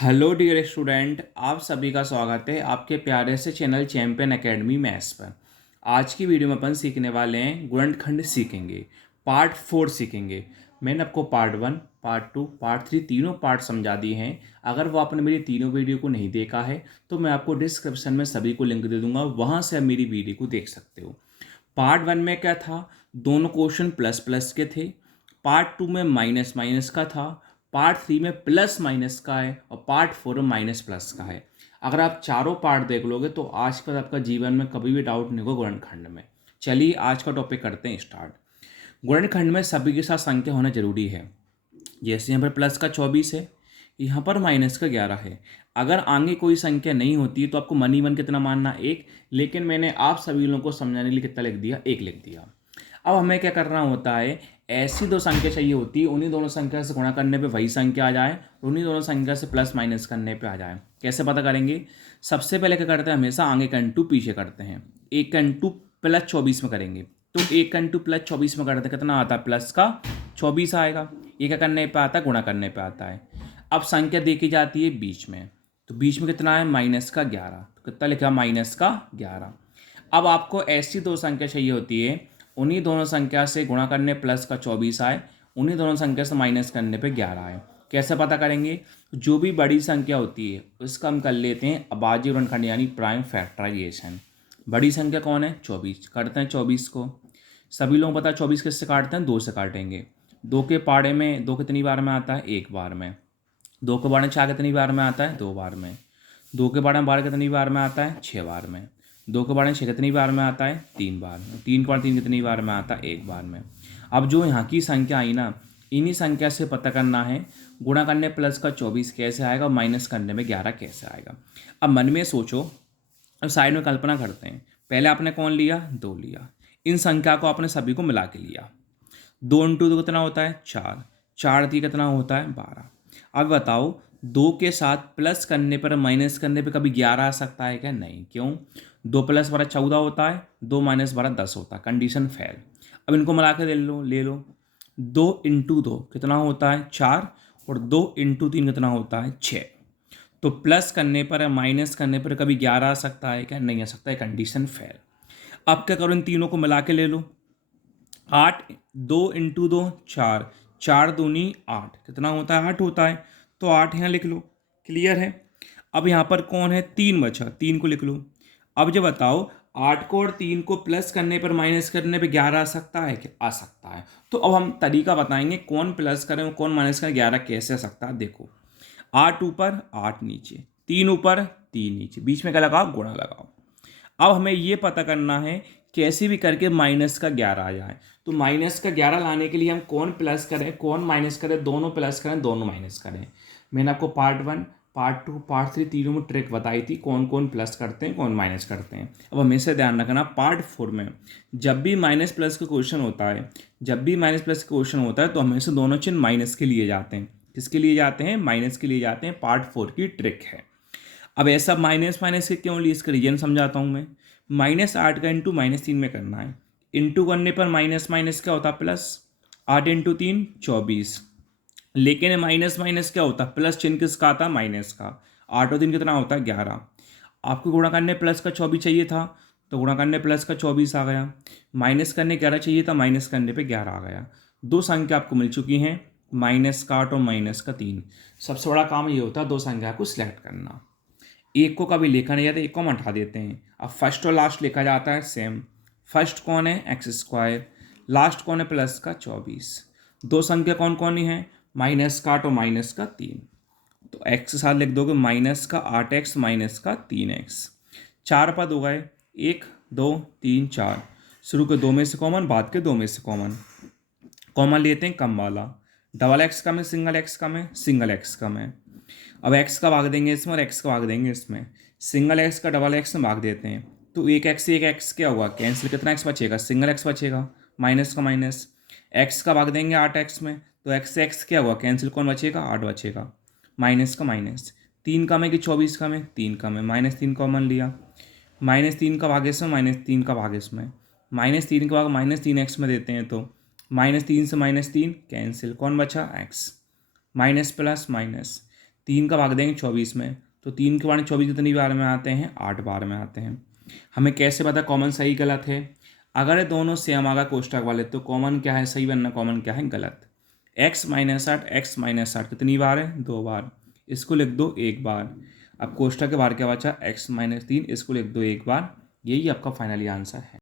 Hello dear student, आप सभी का स्वागत है आपके प्यारे से चैनल चैंपियन एकेडमी मैथ्स पर। आज की वीडियो में अपन सीखने वाले हैं गुणनखंड सीखेंगे। पार्ट 4 सीखेंगे। मैंने आपको पार्ट 1, पार्ट 2, पार्ट 3 तीनों पार्ट समझा दिए हैं। अगर वो आपने मेरी तीनों वीडियो को नहीं देखा है तो मैं आपको डिस्क्रिप्शन में सभी को लिंक दे दूंगा, वहाँ से आप मेरी वीडियो को देख सकते हो। पार्ट 1 में क्या था, दोनों क्वेश्चन प्लस प्लस के थे। पार्ट 2 में माइनस माइनस का था। पार्ट 3 में प्लस माइनस का है और पार्ट 4 में माइनस प्लस का है। अगर आप चारों पार्ट देख लोगे तो आज के बाद आपका जीवन में कभी भी डाउट नहीं होगा गुणनखंड में। चलिए आज का टॉपिक करते हैं स्टार्ट। गुणनखंड में सभी के साथ संख्या होना जरूरी है। जैसे यहाँ पर प्लस का 24 है, यहाँ पर माइनस का 11 है। अगर आगे कोई संख्या नहीं होती तो आपको मनी मन कितना मानना, एक। लेकिन मैंने आप सभी लोगों को समझाने के लिए कितना लिख दिया, एक लिख दिया। अब हमें क्या करना होता है, ऐसी दो संख्या चाहिए होती है, उन्हीं दोनों संख्या से गुणा करने पे वही संख्या आ जाए, उन्हीं दोनों संख्या से प्लस माइनस करने पे आ जाए। कैसे पता करेंगे? सबसे पहले क्या करते हैं, हमेशा आगे का इंटू पीछे करते हैं। एक का इंटू प्लस 24 में करेंगे तो एक का इंटू प्लस 24 में करते हैं, कितना आता है? प्लस का 24 आएगा। ये क्या करने पे आता है? गुणा करने पे आता है। अब संख्या देखी जाती है बीच में, तो बीच में कितना है? माइनस का 11। तो कितना लिखा? माइनस का 11। अब आपको ऐसी दो संख्या चाहिए होती है, उन्हीं दोनों संख्या से गुणा करने प्लस का 24 आए, उन्हीं दोनों संख्या से माइनस करने पे 11 आए। कैसे पता करेंगे? जो भी बड़ी संख्या होती है उसका हम कर लेते हैं अभाज्य गुणनखंड यानी प्राइम फैक्टराइजेशन। बड़ी संख्या कौन है? 24। करते हैं 24 को। सभी लोग पता है 24 किससे काटते हैं? 2 से काटेंगे। 2 के पाड़े में 2 कितनी बार में आता है? एक बार में। 2 के बारे में 4 कितनी बार में आता है? 2 बार में। 2 के बारे में 12 कितनी बार में आता है? 6 बार में। 2 के बारे में 6 कितनी बार में आता है? 3 बार में। 3 के बारे 3 कितनी बार में आता है? 1 बार में। अब जो यहाँ की संख्या आई ना, इन्हीं संख्या से पता करना है गुणा करने प्लस का 24 कैसे आएगा, माइनस करने में 11 कैसे आएगा। अब मन में सोचो, अब साइड में कल्पना करते हैं। पहले आपने कौन लिया? 2 लिया। इन संख्या को आपने सभी को मिला के लिया। 2 इंटू 2 कितना होता है? 4। 4 दी कितना होता है? 12। अब बताओ, 2 के साथ प्लस करने पर माइनस करने पर कभी 11 आ सकता है क्या? नहीं। क्यों? 2 प्लस 12 14 होता है, 2 माइनस 12 10 होता है। Condition fail. अब इनको मिला के ले लो। 2 इंटू 2 कितना होता है? 4। और 2 इंटू 3 कितना होता है? 6। तो प्लस करने पर या माइनस करने पर कभी 11 आ सकता है क्या? नहीं आ सकता है। Condition fail. अब क्या करो, इन तीनों को मिला के ले लो। 8, 2 इंटू 2 4, 4 दूनी 8 कितना होता है? 8 होता है। तो 8 यहाँ लिख लो। क्लियर है? अब यहाँ पर कौन है? 3 बचा, 3 को लिख लो। अब जो बताओ, 8 को और 3 को प्लस करने पर माइनस करने पर 11 आ सकता है क्या? आ सकता है। तो अब हम तरीका बताएंगे कौन प्लस करें और कौन माइनस करें, 11 कैसे आ सकता है। देखो, 8 ऊपर 8 नीचे, 3 ऊपर 3 नीचे, बीच में क्या लगाओ? गुणा लगाओ। अब हमें ये पता करना है कैसे भी करके माइनस का 11 आ जाए। तो माइनस का 11 लाने के लिए हम कौन प्लस करें कौन माइनस करें, दोनों प्लस करें दोनों माइनस करें। मैंने आपको पार्ट 1, पार्ट 2, पार्ट 3 तीनों में ट्रिक बताई थी कौन कौन प्लस करते हैं कौन माइनस करते हैं। अब हमेशा ध्यान रखना, पार्ट 4 में जब भी माइनस प्लस का क्वेश्चन होता है, तो हमेशा दोनों चिन्ह माइनस के लिए जाते हैं। किसके लिए जाते हैं? माइनस के लिए जाते हैं। पार्ट 4 की ट्रिक है। अब ऐसा माइनस माइनस के क्यों लिए, इसका रीजन समझाता हूँ मैं। -8 का इंटू -3 में करना है। इंटू करने पर माइनस माइनस क्या होता है? प्लस। 8 इंटू 3 24। लेकिन माइनस माइनस क्या होता है? प्लस चिन्ह किसका आता है? माइनस का। 8 और 3 कितना होता है? 11। आपको गुणा करने प्लस का 24 चाहिए था, तो गुणा करने प्लस का 24 आ गया। माइनस करने 11 चाहिए था, माइनस करने पे 11 आ गया। दो संख्या आपको मिल चुकी हैं, माइनस का 8 और माइनस का 3। सबसे बड़ा काम ये होता है दो संख्या को सिलेक्ट करना। एक को कभी लिखा नहीं जाता, एक को हम हटा देते हैं। अब फर्स्ट और लास्ट लिखा जाता है सेम। फर्स्ट कौन है? X square. लास्ट कौन है? प्लस का 24। दो संख्या कौन कौन ही है? माइनस का 8 और माइनस का 3। तो एक्स के साथ लिख दोगे माइनस का 8x माइनस का 3x। चार पद हो गए, 1 2 3 4। शुरू के 2 में से कॉमन, बाद के 2 में से कॉमन। कॉमन लेते हैं कम वाला। डबल एक्स कम है, सिंगल एक्स कम है, सिंगल एक्स कम है। अब एक्स का भाग देंगे इसमें और एक्स का भाग देंगे इसमें। सिंगल एक्स का डबल एक्स में भाग देते हैं, तो एक एक्स क्या हुआ? कैंसिल। कितना एक्स बचेगा? सिंगल एक्स बचेगा, माइनस का माइनस। एक्स का भाग देंगे 8x में, तो एक्स से एक्स क्या हुआ? कैंसिल। कौन बचेगा? 8 बचेगा, माइनस का माइनस। 3 कम है कि 24 कम है? 3 कम है, -3 कॉमन लिया। -3 का भाग इसमें, -3 का भाग इसमें। -3 का भाग -3x में देते हैं, तो -3 से -3 कैंसिल। कौन बचा? एक्स। Minus plus minus. 3 का भाग देंगे 24 में, तो 3 के बार 24 कितनी बार में आते हैं, 8 बार में आते हैं। हमें कैसे पता कॉमन सही गलत है, अगर ये दोनों सेम आ गए कोष्ठक वाले तो कॉमन क्या है सही, वरना कॉमन क्या है गलत। x - 8 कितनी बार है, 2 बार, इसको लिख दो 1 बार। अब कोष्ठक के बाहर क्या बचा, x - 3, इसको लिख दो 1 बार। यही आपका फाइनली आंसर है।